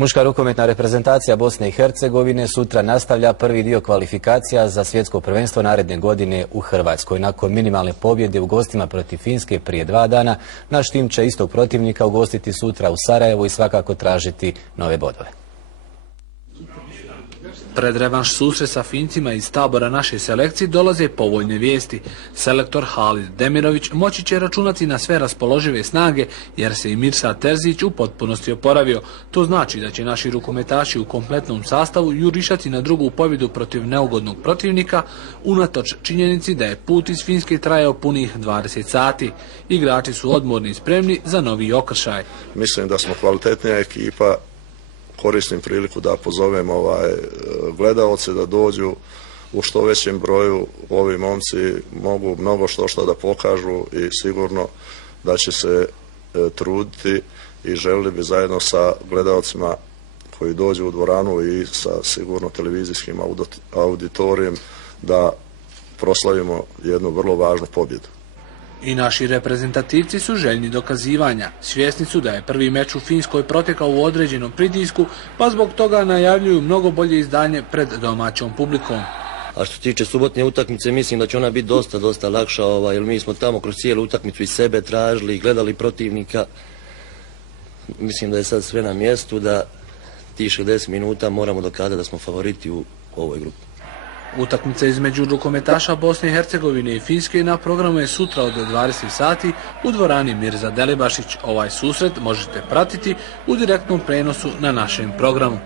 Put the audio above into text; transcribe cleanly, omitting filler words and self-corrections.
Muška rukometna reprezentacija Bosne i Hercegovine sutra nastavlja prvi dio kvalifikacija za svjetsko prvenstvo naredne godine u Hrvatskoj. Nakon minimalne pobjede u gostima protiv Finske prije 2 dana, naš tim će istog protivnika ugostiti sutra u Sarajevu i svakako tražiti nove bodove. Pred revanš susret sa Fincima iz tabora naše selekcije dolaze povoljne vijesti. Selektor Halid Demirović moći će računati na sve raspoložive snage jer se i Mirsad Terzić u potpunosti oporavio. To znači da će naši rukometaši u kompletnom sastavu jurišati na drugu pobjedu protiv neugodnog protivnika, unatoč činjenici da je put iz Finske trajao punih 20 sati. Igrači su odmorni i spremni za novi okršaj. Mislim da smo kvalitetnija ekipa. Koristim priliku da pozovem gledaoce da dođu u što većem broju. Ovi momci mogu mnogo što da pokažu i sigurno da će se truditi i želili bi zajedno sa gledaocima koji dođu u dvoranu i sa sigurno televizijskim auditorijem da proslavimo jednu vrlo važnu pobjedu. I naši reprezentativci su željni dokazivanja. Svjesni su da je prvi meč u Finskoj protekao u određenom pritisku, pa zbog toga najavljuju mnogo bolje izdanje pred domaćom publikom. A što se tiče subotnje utakmice, mislim da će ona biti dosta lakša, jer mi smo tamo kroz cijelu utakmicu i sebe tražili, gledali protivnika. Mislim da je sad sve na mjestu, da tih 60 minuta moramo dokazati da smo favoriti u ovoj grupi. Utakmica između rukometaša Bosne i Hercegovine i Finske na programu je sutra od 20 sati u dvorani Mirza Delibašić. Ovaj susret možete pratiti u direktnom prenosu na našem programu.